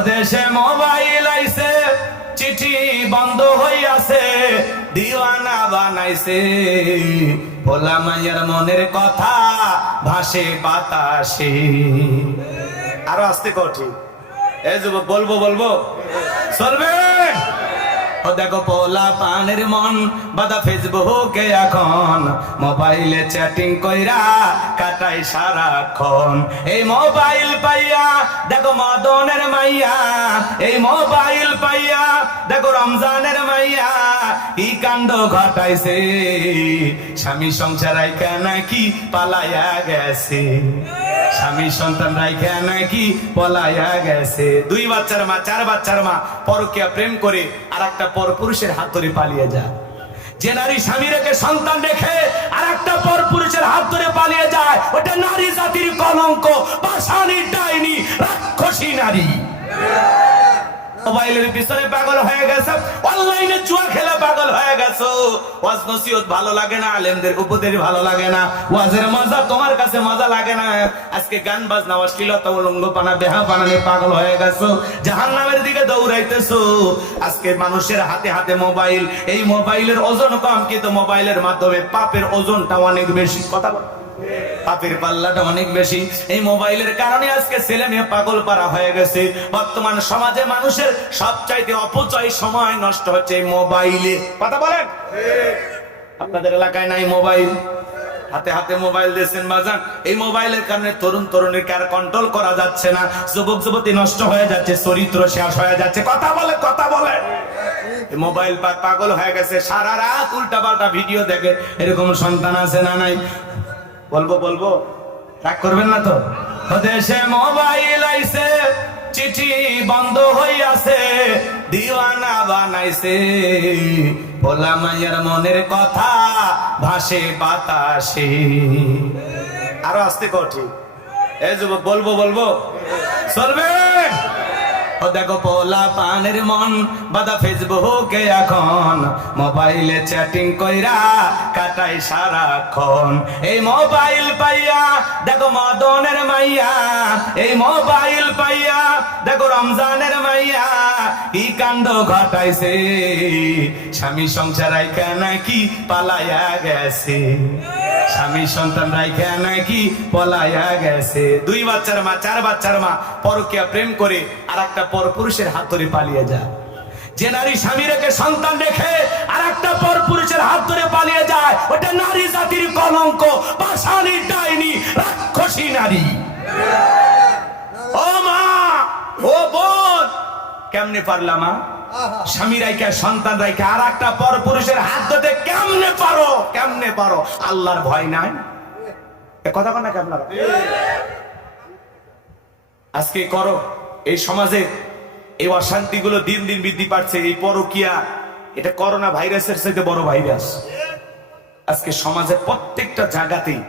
দেশে মোবাইল আইছে, চিঠি বন্ধ হইয়াছে, দিওয়ানা বানাইছে, ভোলা মাইয়ার মনের কথা ভাসে বাতাসে। আরো আস্তে কঠি, এই যুবক বলবো বলবো চলবে। ও দেখো পোলা পানের মন বাদা ফেসবুকে এখন, মোবাইলে চ্যাটিং কইরা কাটাই সারাক্ষণ। এই মোবাইল পাইয়া দেখো মদনের মাইয়া, এই মোবাইল পাইয়া দেখো রমজানের মাইয়া কি কাণ্ড ঘটাইছে, স্বামী সংসার রাইখা নাকি পালাইয়া গেছে, স্বামী সন্তান রাইখা নাকি পলাইয়া গেছে। 2 বাচ্চার মা 4 বাচ্চার মা পরকীয়া প্রেম করে আর একটা পর পুরুষের হাত ধরে পালিয়ে যায়। যে নারী স্বামী রেখে সন্তান রেখে আর একটা পর পুরুষের হাত ধরে পালিয়ে যায়, ওটা নারী জাতির কলঙ্ক, পাষাণীর ডাইনি, রাক্ষসী নারী। মোবাইলের পিছনে পাগল হয়ে গেছে, অনলাইনে জুয়া খেলে পাগল হয়ে গেছো। ওয়াজ নসিহত ভালো লাগে না, আলেমদের উপদেশ ভালো লাগে না, ওয়াজের মজা তোমার কাছে মজা লাগে না। আজকে গান বাজনা অশ্লীলতা উলঙ্গপানা বেহাপানা নিয়ে পাগল হয়ে গেছো, জাহান্নামের দিকে দৌড়াইতেছো। আজকে মানুষের হাতে হাতে মোবাইল, এই মোবাইলের ওজন কম, কিন্তু মোবাইলের মাধ্যমে পাপের ওজনটা অনেক বেশি। কথা বল, পাপের পাল্লাটা অনেক বেশি। এই মোবাইলের কারণে আজকে ছেলে মেয়ে পাগল পারা হয়ে গেছে। বর্তমান সমাজে মানুষের সবচাইতে অপচয় সময় নষ্ট হচ্ছে এই মোবাইলে। কথা বলেন, আপনাদের এলাকায় নাই মোবাইল? হাতে হাতে মোবাইল দিয়েছেন বাজান। এই মোবাইলের কারণে তরুণ তরুণীকে আর কন্ট্রোল করা যাচ্ছে না, যুবক যুবতী নষ্ট হয়ে যাচ্ছে, চরিত্র শেষ হয়ে যাচ্ছে। কথা বলে কথা বলে মোবাইল পাগল হয়ে গেছে, সারা রাত উল্টা পাল্টা ভিডিও দেখে। এরকম সন্তান আছে না নাই? বলবো বলবো, রাগ করবেন না তো? দেশে মোবাইল আইছে, চিঠি বন্ধ হইয়াছে, দিওয়ানা বানাইছে, ভোলা মাইয়ার মনের কথা ভাসে বাতাসে। আরো আস্তে কঠি, এই যুবক বলবো বলবো চলবে। ও দেখো পোলা পানের মন বাদা ফেসবুকে এখন, মোবাইলে চ্যাটিং কইরা কাটাই সারাক্ষণ। এই মোবাইল পাইয়া দেখো মদনের মাইয়া, এই মোবাইল পাইয়া দেখো রমজানের মাইয়া কি কাণ্ড ঘটাইছে, স্বামী সংসার রাইখা নাকি পালাইয়া গেছে, স্বামী সন্তান রাইখা নাকি পলাইয়া গেছে। 2 বাচ্চার মা 4 বাচ্চার মা পরকীয়া প্রেম করে আর একটা পর পুরুষের হাত ধরে পালিয়ে যায়। যে নারী স্বামী রেখে সন্তান রেখে আর একটা পর পুরুষের হাত ধরে পালিয়ে যায়, ওটা নারী জাতির কলঙ্ক, পাষাণীর ডাইনি, রাক্ষসী নারী। ও মা, ও বোন, কেমনে পারলা মা? স্বামী রাইখা সন্তান রাইখা আর একটা পর পুরুষের হাত ধরতে কেমনে পারো? কেমনে পারো? আল্লাহর ভয় নাই? কথা বল না কেমন? আজকে করো। এই সমাজে এই অশান্তিগুলো দিন দিন বৃদ্ধি পাচ্ছে। এই পরকীয়া, এটা করোনা ভাইরাসের চাইতে বড় ভাইরাস। আজকে সমাজে প্রত্যেকটা জায়গাতেই।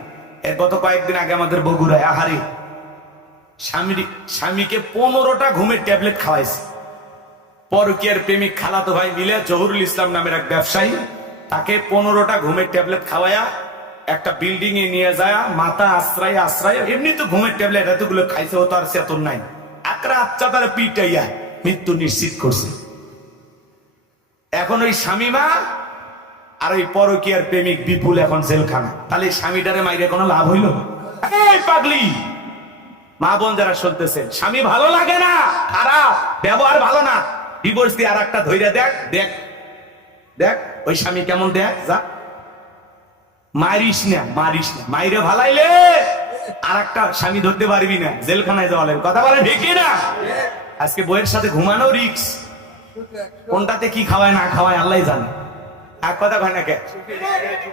এর গত কয়েকদিন আগে আমাদের বগুড়ায় আহারে স্বামীকে 15টা ঘুমের ট্যাবলেট খাওয়াইছে। পরকীয়ার প্রেমিক খালাতো ভাই মিলে জহুরুল ইসলাম নামের এক ব্যবসায়ী, তাকে 15টা ঘুমের ট্যাবলেট খাওয়ায়া একটা বিল্ডিং এ নিয়ে যায়, মাথা আশ্রয় আশ্রয়, এমনি তো ঘুমের ট্যাবলেট এতগুলো খাইছে, ও তো আর চেতন নাই। আকরা আচ্ছা তারা পিটাইয়া মৃত্যু নিশ্চিত করছে। এখন ওই স্বামীমা আর ওই পরকীয়ার প্রেমিক বিপুল এখন জেলখানা। তাহলে স্বামীটারে মাইরে কোনো লাভ হইল? এই পাগলি মা বোন যারা শুনতেছে, স্বামী ভালো লাগে না, খারাপ ব্যবহার, ভালো না, ডিভোর্স দিয়ে আর একটা ধৈর্য দেখ দেখ দেখ ওই স্বামী কেমন, দেখ যা। মারিস না, মারিস না, মাইরে ভালাইলে আর একটা স্বামী ধরতে পারবি না, জেলখানায় যাওয়া লাগবে। কথা বলে ঠিক না? আজকে বইয়ের সাথে ঘুমানো রিক্স, কোনটাতে কি খাওয়ায় না খাওয়ায় আল্লাহ জানে। এক কথা কয় না কে?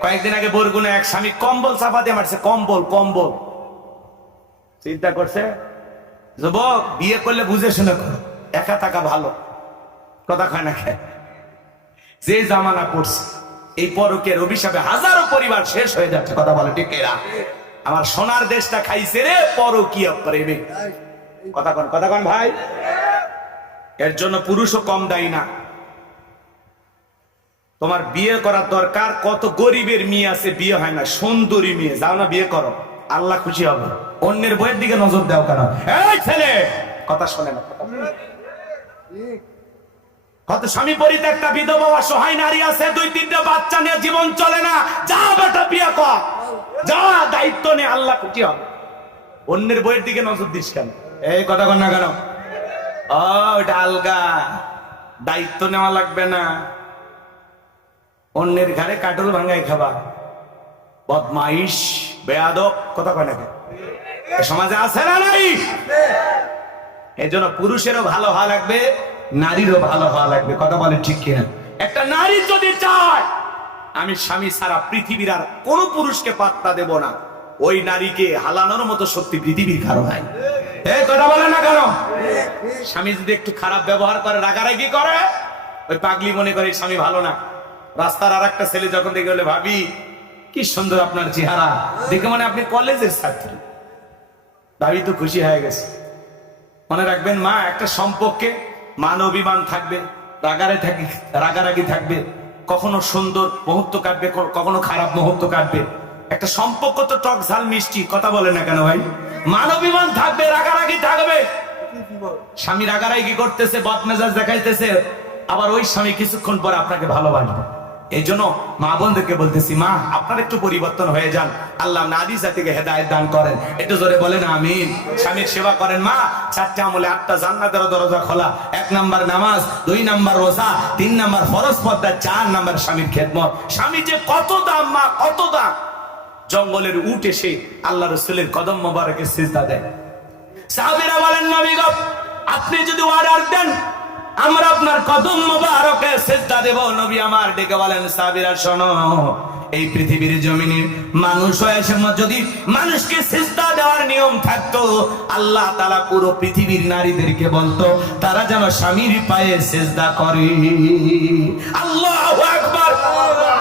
কয়েকদিন আগে বরগুনা এক স্বামী কম্বল চাপা দিয়ে মারছে, কম্বল কম্বল। চিন্তা করছে, যুবক বিয়ে করলে বুঝে শুনে করো, একা থাকা ভালো। কথা কয় না কে? যে জামানা পড়ছে, এই পরকের অভিশাপে হাজারো পরিবার শেষ হয়ে যাচ্ছে। কথা বলে ঠিক এরা? আমার সোনার দেশটা খাইছে রে পরকীয়া প্রেমিক। কথা কন, কথা কন ভাই। এর জন্য পুরুষও কম দায়ী না। তোমার বিয়ে করার দরকার। কত গরিবের মেয়ে আছে বিয়ে হয় না, সুন্দরী মেয়ে, যাও না বিয়ে করো, আল্লাহ খুশি হবে। অন্যের বইয়ের দিকে নজর দাও কেন? এই ছেলে কথা শোনে না, কত স্বামী পরিত্যক্তা বিধবা অসহায় নারী আছে, 2-3টা বাচ্চা নিয়ে জীবন চলে না। যা বেটা বিয়া কর, যা দায়িত্ব নে, আল্লাহ খুশি হবে। অন্যের বইয়ের দিকে নজর দিস কেন? এই কথা কর না কেন? ওটা আলগা, দায়িত্ব নেওয়া লাগবে না। অন্যের ঘরে কাটল ভাঙ্গাই খাবা, বদমাইশ বেয়াদব, কথা কয় না কেন? সমাজে আছে না নাই? এই জন্য পুরুষেরও ভালো হওয়া লাগবে, নারীরও ভালো হওয়া লাগবে। কথা বলে ঠিক কিনা? একটা নারী যদি চায় আমি স্বামী ছাড়া পৃথিবীর আর কোন পুরুষকে পাত্তা দেব না, ওই নারীকে হালানোর মতো শক্তি পৃথিবীর কারো নাই। এই কথা বলে না কেন? স্বামী যদি একটু খারাপ ব্যবহার করে, রাগারাগি করে, ওই পাগলি মনে করে স্বামী ভালো না। রাস্তার আর একটা ছেলে যখন দেখে বলে, ভাবি কি সুন্দর আপনার চেহারা, দেখে মানে আপনি কলেজের ছাত্রী, ভাবি তো খুশি হয়ে গেছে। মনে রাখবেন মা, একটা সম্পর্কে মান অভিমান থাকবে, রাগারাগি থাকবে, কখনো সুন্দর মুহূর্ত কাটবে, কখনো খারাপ মুহূর্ত কাটবে। একটা সম্পর্ক তো টক ঝাল মিষ্টি, কথা বলে না কেন ভাই? মান অভিমান থাকবে, রাগারাগি থাকবে। স্বামী রাগারাগি করতেছে, বদমেজাজ দেখাইতেছে, আবার ওই স্বামী কিছুক্ষণ পরে আপনাকে ভালোবাসবে। এই জন্য মা বোনদেরকে বলতেছি, মা আপনার একটু পরিবর্তন হয়ে যান, আল্লাহ নারী জাতিকে হেদায়েত দান করেন। একটু জোরে বলেন আমিন। স্বামীর সেবা করেন মা, 4টে আমলে 8টা জান্নাতের দরজা খোলা। 1 নাম্বার নামাজ, 2 নাম্বার রোজা, 3 নাম্বার ফরজ পর্দা, 4 নাম্বার স্বামীর খেদমত। স্বামী যে কত দাম মা, কত দাম। জঙ্গলের উট এসে আল্লাহ রাসূলের কদম মোবারকে সিজদা দেয়। সাহাবীরা বলেন, নবী গো আপনি যদি অর্ডার দেন আমরা আপনার কদম মোবারকে সিজদা দেব। নবী আমার ডেকে বলেন, সাহাবীরা শোনো, এই পৃথিবীর জমিনে মানুষ হয়ে যদি মানুষকে সিজদা দেওয়ার নিয়ম থাকতো, আল্লাহ তাআলা পুরো পৃথিবীর নারীদেরকে বলতো তারা যেন স্বামীর পায়ে সিজদা করে। আল্লাহু আকবার।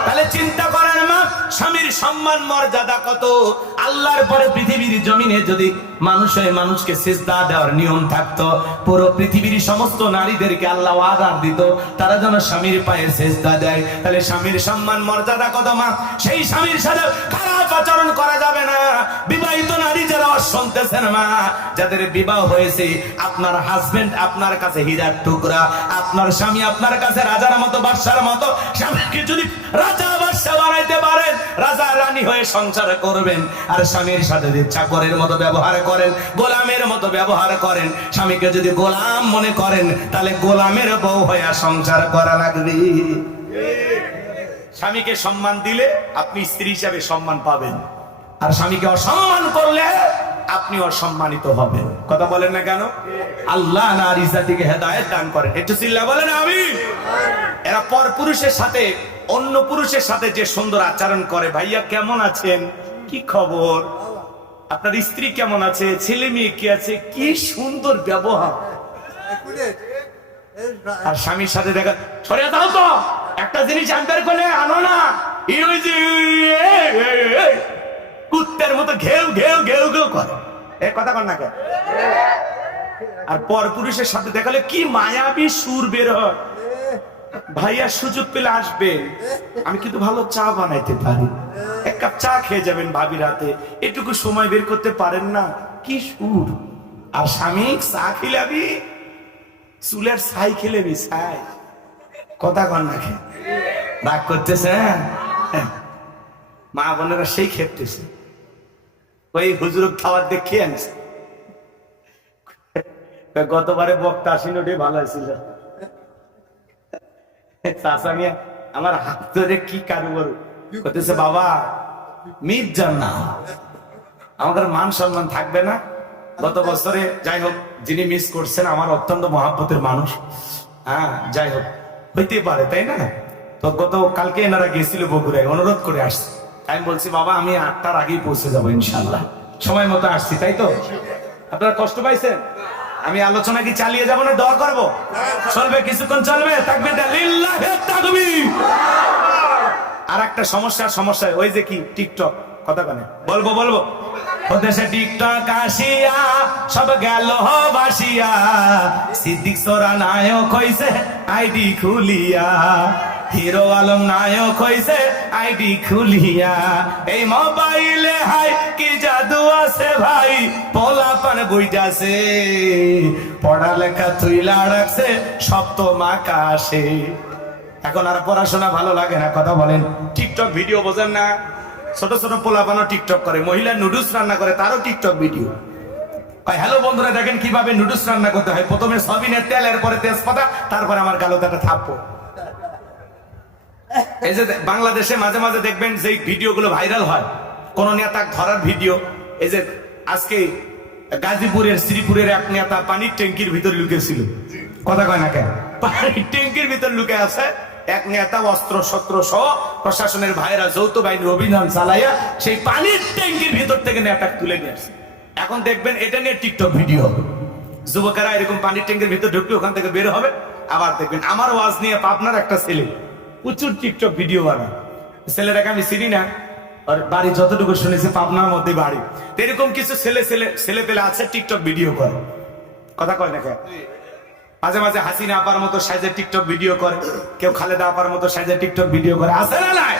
তাহলে চিন্তা করেন মা, স্বামীর সম্মান মর্যাদা কত। আল্লাহর পরে পৃথিবীর জমিনে যদি মানুষ হয়ে মানুষকে সিজদা দেওয়ার নিয়ম থাকতো, পুরো পৃথিবীর সমস্ত নারীদেরকে আল্লাহ ওয়াদা দিত তারা যেন স্বামীর পায়ে সিজদা দেয়। তাহলে স্বামীর সম্মান মর্যাদা কত মা। সেই স্বামীর সাথে খারাপ আচরণ করা যাবে না। বিবাহিত নারী যারা শুনতেছেন মা, যাদের বিবাহ হয়েছে, আপনার হাজবেন্ড আপনার কাছে হীরার টুকরা, আপনার স্বামী আপনার কাছে রাজার মতো, বাদশার মতো। স্বামীকে যদি রাজা বাদশা বানাইতে পারেন, রাজা রানী হয়ে সংসার করবেন। আর স্বামীর সাথে যদি চাকরের মতো ব্যবহার করেন, গোলামের মতো ব্যবহার করেন, স্বামীকে যদি গোলাম মনে করেন, তাহলে গোলামের বউ হয়ে সংসার করা লাগবে। স্বামীকে সম্মান দিলে আপনি স্ত্রী হিসাবে সম্মান পাবেন, আর স্বামীকে অসম্মান করলে আপনি অসম্মানিত হবেন। কথা বলেন না কেন? আল্লাহ নারী জাতিকে হেদায়েত দান করেন। একটু চিল্লা বলেন আমিন। এরা পর পুরুষের সাথে, অন্য পুরুষের সাথে যে সুন্দর আচরণ করে, ভাইয়া কেমন আছেন, কি খবর, আপনার স্ত্রী কেমন আছে, ছেলে মেয়ে কি আছে, কি সুন্দর ব্যবহার। আর স্বামীর সাথে দেখা, সরে দাও তো, একটা জিনিস আনবার করলে আনো না, কুত্তের মতো ঘেউ ঘেউ ঘেউ ঘেউ করে। এই কথা কর না কেন? আর পর পুরুষের সাথে দেখালে কি মায়াবী সুর বের হয়। ভাইয়া সুযোগ পেলে আসবে, আমি কিন্তু ভালো চা বানাইতে পারি, 1 কাপ চা খেয়ে যাবেন ভাবির হাতে, এটুকু সময় বের করতে পারেন না, কি সুর। আর স্বামী চা খিলাবি, চুলের ছাই খেলেবি, ছাই। কথা কন না খেয়ে রাগ করতেছে। মা বোনেরা সেই খেপতেছে, ওই হুজুর খাবার দেখে আনছে। গতবারে বক্তা আসিন, ওটাই ভালো ছিল। চাচা নিয়ে আমার হাত ধরে কি কারুবার করতেছে, বাবা মিট যান না, আমাদের মান সম্মান থাকবে না। গত বছরে যাই হোক, যিনি মিস করছেন আমার অত্যন্ত মহাব্বতের মানুষ, হ্যাঁ যাই হোক, হইতে পারে তাই না। তো গত কালকে এনারা গেছিল বগুড়ায়, অনুরোধ করে আসছে। আমি বলছি বাবা আমি 8টার আগেই পৌঁছে যাবো ইনশাল্লাহ, সময় মতো আসছি, তাই তো? আপনারা কষ্ট পাইছেন? আমি আলোচনা কি চালিয়ে যাবো না দোয়া করবো? চলবে, কিছুক্ষণ চলবে, থাকবে। আর একটা সমস্যা ওই যে কি টিকটক, কথা কানে বলবো ওদেশে টিকটক আসিয়া সব গেল বাসিয়া, সিদ্দিক সোরা নায়ক হইছে আইডি খুলিয়া। হিরো আলম নায়ক হইছে আইডি খুলিয়া, এই মোবাইলে হাই কি জাদু আছে ভাই, পোলাপান বুঝাছে পড়ালেখা তুইলা রাখছে সপ্তম আকাশে। এখন আর পড়াশোনা ভালো লাগে না, কথা বলেন। টিকটক ভিডিও বোঝেন না? ছোট ছোট পোলাপানও টিকটক করে, মহিলা নুডলস রান্না করে তারও টিকটক ভিডিও। হ্যালো বন্ধুরা, দেখেন কিভাবে নুডলস রান্না করতে হয়। প্রথমে সয়াবিনের তেল, এরপরে তেজপাতা, তারপরে আমার গালোটাটা থাপো। এই যে বাংলাদেশে মাঝে মাঝে দেখবেন যে ভিডিওগুলো ভাইরাল হয়, কোন নেতা ধরার ভিডিও। এই যে আজকে গাজীপুরের শ্রীপুরের এক নেতা পানির ট্যাঙ্কির ভিতর লুকিয়েছিল, কথা কয় না কেন? পানির ট্যাঙ্কির ভিতর লুকে আছে এক নেতা, অস্ত্র শস্ত্র সহ প্রশাসনের ভাইরা যৌথ বাহিনীর অভিযান চালাইয়া সেই পানির ট্যাঙ্কির ভিতর থেকে নেতা তুলে নিয়ে আসছে। এখন দেখবেন এটা নিয়ে টিকটক ভিডিও হবে, যুবকেরা এরকম পানির ট্যাঙ্কির ভিতর ঢুকলে ওখান থেকে বের হবে। আবার দেখবেন আমার ওয়াজ নিয়ে পাবনার একটা ছেলে প্রচুর টিকটক ভিডিও বানায়। ছেলেটাকে আমি চিনি না, আর বাড়ি যতটুকু শুনেছি পাবনার মধ্যে বাড়ি। এরকম কিছু ছেলে পেলে আছে টিকটক ভিডিও করে, কথা কয় না কেন? মাঝে মাঝে হাসিনা আপার মতো সাইজের টিকটক ভিডিও করে, কেউ খালেদা আপার মতো সাইজের টিকটক ভিডিও করে, আছে না নাই?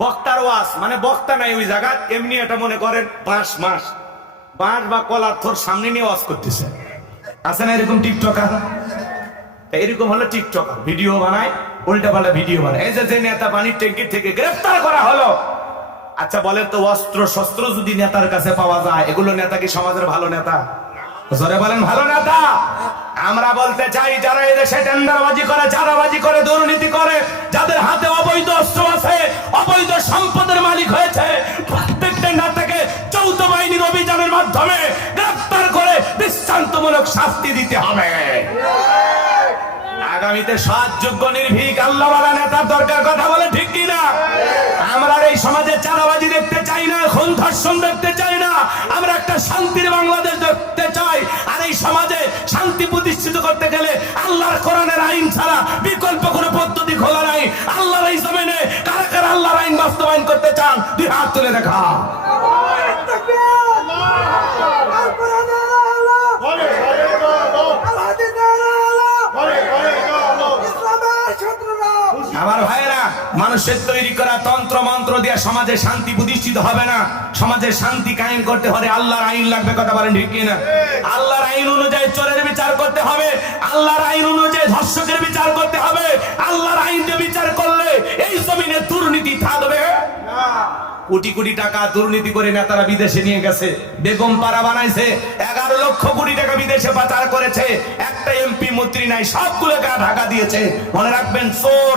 বক্তার ওয়াজ মানে বক্তা নাই ওই জায়গা, এমনি এটা মনে করেন বাঁশ বা কলার থোর সামনে নিয়ে ওয়াজ করতেছে, আছে না এরকম টিকটকার? এরকম হলো টিকটকার, ভিডিও বানায়, উল্টা পাল্টা ভিডিও বানায়। এই যে নেতা পানির ট্যাঙ্কি থেকে গ্রেফতার করা হলো, আচ্ছা বলেন তো, অস্ত্র শস্ত্র যদি নেতার কাছে পাওয়া যায়, এগুলো নেতা কি সমাজের ভালো নেতা? জোরে বলেন ভালো নেতা? আমরা বলতে চাই, যারা এদেশে টেন্ডারবাজি করে, চাঁদাবাজি করে, দুর্নীতি করে, যাদের হাতে অবৈধ অস্ত্র আছে, অবৈধ সম্পদের মালিক হয়েছে, প্রত্যেকটা নেতাকে যৌথ বাহিনীর অভিযানের মাধ্যমে গ্রেফতার করে দৃষ্টান্তমূলক শাস্তি দিতে হবে। আগামীতে সৎ, যোগ্য, নির্ভীক, আল্লাহওয়ালা নেতার দরকার, কথা বলে ঠিক কিনা? আমরা এই সমাজে চাঁদাবাজি দেখতে চাই না, খুন ধর্ষণ দেখতে চাই না, আমরা একটা শান্তির বাংলাদেশ দেখতে চাই। আর এই সমাজে শান্তি প্রতিষ্ঠিত করতে গেলে আল্লাহর কোরআনের আইন ছাড়া বিকল্প কোনো পদ্ধতি খোলা নাই। আল্লাহর এই জমিনে কারা কারা আল্লাহর আইন বাস্তবায়ন করতে চান, দুই হাত তুলে দেখা। আমার ভাইয়েরা, মানুষের তৈরি করা তন্ত্র মন্ত্র দিয়ে সমাজে শান্তি প্রতিষ্ঠিত হবে না। সমাজে শান্তি কায়েম করতে হলে আল্লাহর আইন লাগবে, কথা বলেন ঠিক কিনা? আল্লাহর আইন অনুযায়ী চোরের বিচার করতে হবে, আল্লাহর আইন অনুযায়ী ধর্ষকের বিচার করতে হবে। আল্লাহর আইন দিয়ে বিচার করলে এই জমিনে দুর্নীতি থাকবে না। কোটি কোটি টাকা দুর্নীতি করে নেতারা বিদেশে নিয়ে গেছে, বেগম পাড়া বানাইছে, 11 লক্ষ কোটি টাকা বিদেশে পাচার করেছে, একটা এমপি মন্ত্রী নাই, সবগুলো গা ঢাকা দিয়েছে। মনে রাখবেন, চোর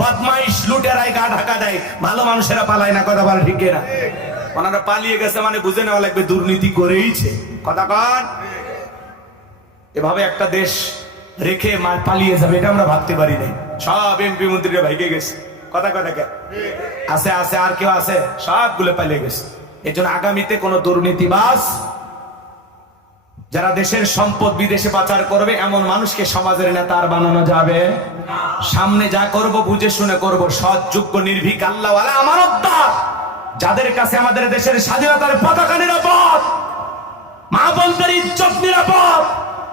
বদমাইশ লুটেরাই গা ঢাকা দেয়, ভালো মানুষেরা পালায় না, কথা বলে ঠিক না? ওনারা পালিয়ে গেছে মানে বুঝে নেওয়া লাগবে দুর্নীতি করেইছে, কথা কন। এভাবে একটা দেশ রেখে পালিয়ে যাবে এটা আমরা ভাবতে পারি নাই। সব এমপি মন্ত্রীরা ভাইগে গেছে, কথা কথা কে আছে আছে আর কেউ আছে? সবগুলো পালিয়ে গেছে। এই জন্য আগামীতে কোন দুর্নীতিবাজ যারা দেশের সম্পদ বিদেশে পাচার করবে, এমন মানুষকে সমাজের নেতা আর বানানো যাবে না। সামনে যা করব বুঝে শুনে করব, সৎ, যোগ্য, নির্ভীক, আল্লাহওয়ালা, আমানতদার, যাদের কাছে আমাদের দেশের স্বাধীনতার পতাকা নিরাপদ, মা বোনদের ইজ্জত নিরাপদ,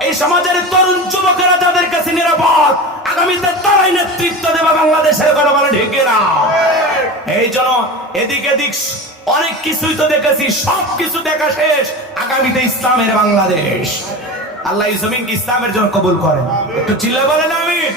এই সমাজের তরুণ যুবকেরা যাদের কাছে নিরাপদ, আগামীতে তারাই নেতৃত্ব দেবে বাংলাদেশের, কথা বলে ঠিক না? এই জন্য এদিক এদিক অনেক কিছুই তো দেখেছি, সবকিছু দেখা শেষ, আগামীতে ইসলামের বাংলাদেশ। আল্লাহ এই জমিনকে ইসলামের জন্য কবুল করেন। একটু চিল্লা বলেন আমিন।